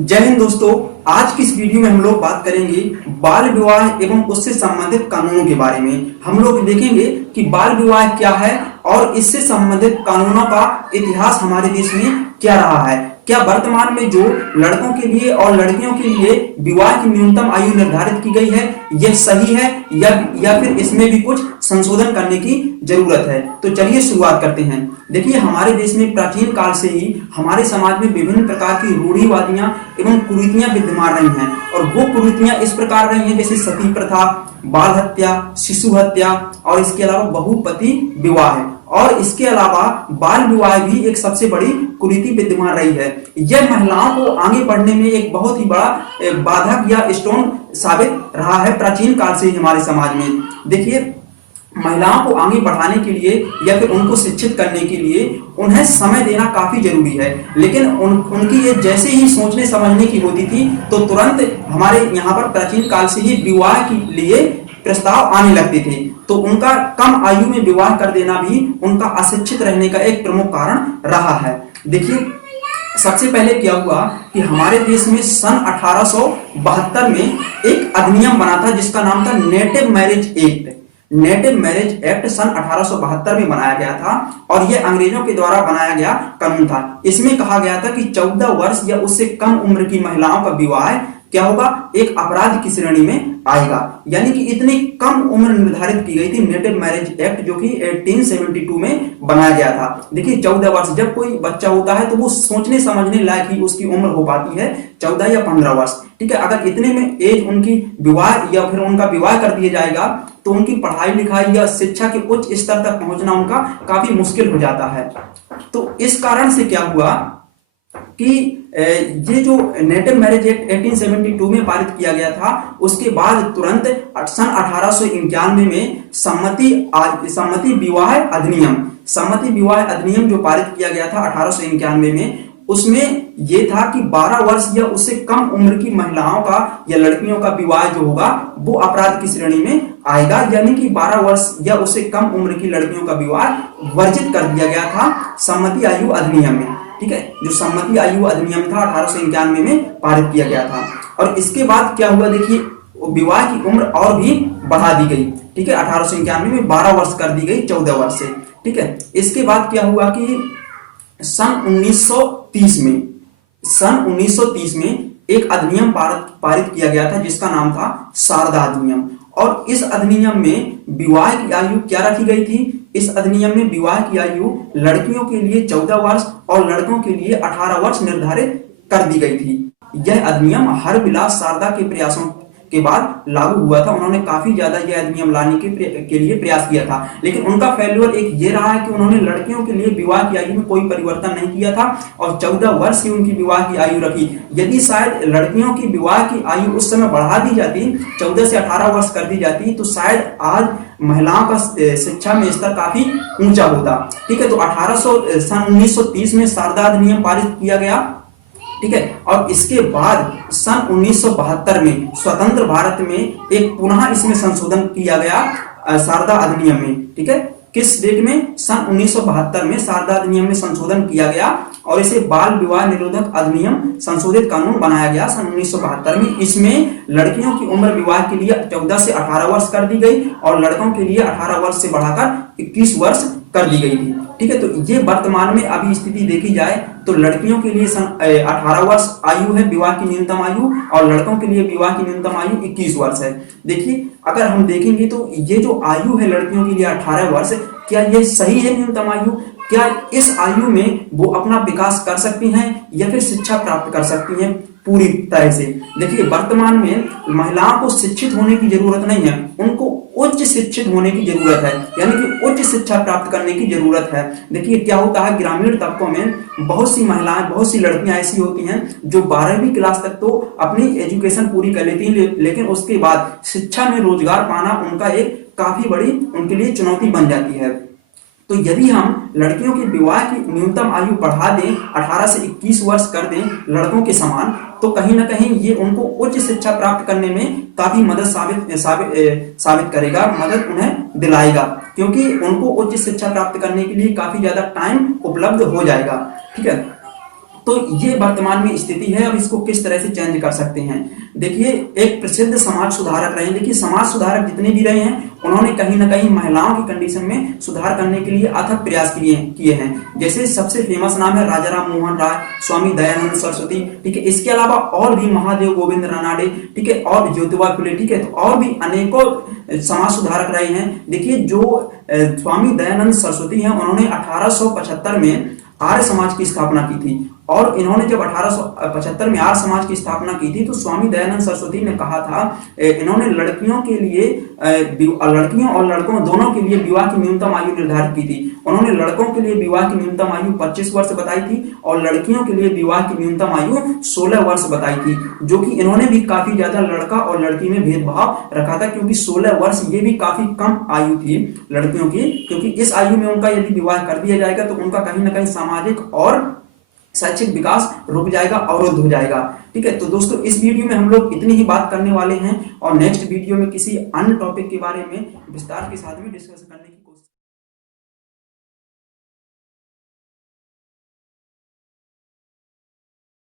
जय हिंद दोस्तों। आज की इस वीडियो में हम लोग बात करेंगे बाल विवाह एवं उससे संबंधित कानूनों के बारे में। हम लोग देखेंगे कि बाल विवाह क्या है और इससे संबंधित कानूनों का इतिहास हमारे देश में क्या रहा है। क्या वर्तमान में जो लड़कों के लिए और लड़कियों के लिए विवाह की न्यूनतम आयु निर्धारित की गई है यह सही है या फिर इसमें भी कुछ संशोधन करने की जरूरत है। तो चलिए शुरुआत करते हैं। देखिए, हमारे देश में प्राचीन काल से ही हमारे समाज में विभिन्न प्रकार की रूढ़िवादियां एवं कुरीतियां विद्यमान रही हैं और वो कुरीतियां इस प्रकार रही हैं जैसे सती प्रथा, बाल हत्या, शिशु हत्या और इसके अलावा बहुपति विवाह है। और इसके अलावा बाल विवाह भी एक सबसे बड़ी कुरीति विद्यमान रही है। यह महिलाओं को आगे बढ़ने में एक बहुत ही बड़ा बाधक या स्टोन साबित रहा है प्राचीन काल से ही हमारे समाज में। देखिए, महिलाओं को आगे बढ़ाने के लिए या फिर उनको शिक्षित करने के लिए उन्हें समय देना काफी जरूरी है, लेकिन उनकी ये जैसे ही सोचने समझने की होती थी तो तुरंत हमारे यहाँ पर प्राचीन काल से ही विवाह के लिए प्रस्ताव आने लगते थे। तो उनका कम आयु में विवाह कर देना भी उनका अशिक्षित रहने का एक प्रमुख कारण रहा है। देखिए, सबसे पहले क्या हुआ कि हमारे देश में सन 1872 में एक अधिनियम बना था जिसका नाम था native marriage act. Native marriage act सन 1872 में बनाया गया था और यह अंग्रेजों के द्वारा बनाया गया कानून था। इसमें कहा गया था कि 14 वर्ष या उससे कम उम्र की महिलाओं का विवाह क्या होगा, एक अपराध की श्रेणी में आएगा। यानी कि इतनी कम उम्र निर्धारित की गई थी नेटिव मैरिज एक्ट जो कि 1872 में बनाया गया था। देखिए, 14 वर्ष, जब कोई बच्चा होता है तो वो सोचने समझने लायक ही उसकी उम्र हो पाती है 14 या 15 वर्ष। ठीक है, अगर इतने में एज उनकी विवाह या फिर उनका विवाह कर दिया जाएगा तो उनकी पढ़ाई लिखाई या शिक्षा के उच्च स्तर तक पहुंचना उनका काफी मुश्किल हो जाता है। तो इस कारण से क्या हुआ कि ये जो नेटिव मैरिज एक्ट 1872 में पारित किया गया था उसके बाद तुरंत सन 1891 में सम्मति विवाह अधिनियम जो पारित किया गया था 1891 में, उसमें ये था कि 12 वर्ष या उससे कम उम्र की महिलाओं का या लड़कियों का विवाह जो होगा वो अपराध की श्रेणी में आएगा। यानी कि 12 वर्ष या उससे कम उम्र की लड़कियों का विवाह वर्जित कर दिया गया था सम्मति आयु अधिनियम में। ठीक है, जो सम्मति आयु अधिनियम था 1891 में पारित किया गया था। और इसके बाद क्या हुआ, देखिए, विवाह की उम्र और भी बढ़ा दी गई। ठीक है, 1891 में 12 वर्ष कर दी गई 14 वर्ष से। ठीक है, इसके बाद क्या हुआ कि सन 1930 में एक अधिनियम पारित किया गया था जिसका नाम था शारदा अधिनियम। और इस अधिनियम में विवाह की आयु क्या रखी गई थी, इस अधिनियम में विवाह की आयु लड़कियों के लिए 14 वर्ष और लड़कों के लिए 18 वर्ष निर्धारित कर दी गई थी। यह अधिनियम हरविलास शारदा के प्रयासों के बाद लागू हुआ था। उन्होंने काफी ज्यादा यह अधिनियम लाने के लिए प्रयास किया था, लेकिन उनका फेल्यूर एक ये रहा है कि उन्होंने लड़कियों के लिए विवाह की आयु में कोई परिवर्तन नहीं किया था और 14 वर्ष की उनकी विवाह की आयु रखी। यदि शायद लड़कियों की विवाह की आयु उस समय बढ़ा दी जाती, 14 से 18 वर्ष कर दी जाती, तो शायद आज महिलाओं का शिक्षा में स्तर काफी ऊंचा होता। ठीक है, तो सन 1930 में शारदा अधिनियम पारित किया गया। ठीक है, और इसके बाद सन 1972 में स्वतंत्र भारत में एक पुनः इसमें संशोधन किया गया शारदा अधिनियम में। ठीक है, किस डेट में, सन 1972 में शारदा अधिनियम में संशोधन किया गया और इसे बाल विवाह निरोधक अधिनियम संशोधित कानून बनाया गया सन 1972 में। इसमें लड़कियों की उम्र विवाह के लिए 14 से 18 वर्ष कर दी गई और लड़कों के लिए 18 वर्ष से बढ़ाकर 21 वर्ष कर दी गई थी। ठीक है, तो ये वर्तमान में अभी स्थिति देखी जाए तो लड़कियों के लिए 18 वर्ष आयु है विवाह की न्यूनतम आयु और लड़कों के लिए विवाह की न्यूनतम आयु 21 वर्ष है। देखिए, अगर हम देखेंगे तो ये जो आयु है लड़कियों के लिए 18 वर्ष, क्या ये सही है न्यूनतम आयु? क्या इस आयु में वो अपना विकास कर सकती हैं या फिर शिक्षा प्राप्त कर सकती हैं पूरी तरह से? देखिए, वर्तमान में महिलाओं को शिक्षित होने की जरूरत नहीं है, उनको उच्च शिक्षित होने की जरूरत है, यानी कि उच्च शिक्षा प्राप्त करने की जरूरत है। देखिए, क्या होता है, ग्रामीण तबकों में बहुत सी महिलाएं, बहुत सी लड़कियां ऐसी होती हैं जो 12वीं क्लास तक तो अपनी एजुकेशन पूरी कर लेती हैं, लेकिन उसके बाद शिक्षा में रोजगार पाना उनका एक काफी बड़ी उनके लिए चुनौती बन जाती है। तो यदि हम लड़कियों की विवाह की न्यूनतम आयु बढ़ा दें, 18 से 21 वर्ष कर दें लड़कों के समान, तो कहीं ना कहीं ये उनको उच्च शिक्षा प्राप्त करने में काफी मदद साबित करेगा, मदद उन्हें दिलाएगा, क्योंकि उनको उच्च शिक्षा प्राप्त करने के लिए काफी ज्यादा टाइम उपलब्ध हो जाएगा। ठीक है, तो ये वर्तमान में स्थिति है, अब इसको किस तरह से चेंज कर सकते हैं। देखिए, एक प्रसिद्ध समाज सुधारक रहे हैं। देखिए, समाज सुधारक जितने भी रहे हैं उन्होंने कहीं ना कहीं महिलाओं की कंडीशन में सुधार करने के लिए अथक प्रयास किए हैं। जैसे सबसे फेमस नाम है राजा राम मोहन राय, स्वामी दयानंद सरस्वती, ठीक है। इसके अलावा और भी महादेव गोविंद रानाडे, ठीक है, और ज्योतिबा फुले, ठीक है। तो और भी अनेकों समाज सुधारक रहे हैं। देखिए, जो स्वामी दयानंद सरस्वती हैं, उन्होंने 1875 में आर्य समाज की स्थापना की थी। और इन्होंने जब 1875 में आर्य समाज की स्थापना की थी तो स्वामी दयानंद सरस्वती ने कहा था, इन्होंने लड़कियों के लिए, लड़कियों और लड़कों दोनों के लिए विवाह की न्यूनतम आयु निर्धारित की थी। उन्होंने लड़कों के लिए विवाह की न्यूनतम आयु 25 वर्ष बताई थी और लड़कियों के लिए विवाह की न्यूनतम आयु 16 वर्ष बताई थी, जो कि इन्होंने भी काफी ज्यादा लड़का और लड़की में भेदभाव रखा था, क्योंकि 16 वर्ष ये भी काफी कम आयु थी लड़कियों की, क्योंकि इस आयु में उनका यदि विवाह कर दिया जाएगा तो उनका कहीं ना कहीं सामाजिक और शैक्षिक विकास रुक जाएगा, अवरुद्ध हो जाएगा, ठीक है। तो दोस्तों, इस वीडियो में हम लोग इतनी ही बात करने वाले हैं और नेक्स्ट वीडियो में किसी अन्य टॉपिक के बारे में विस्तार के साथ में डिस्कस करने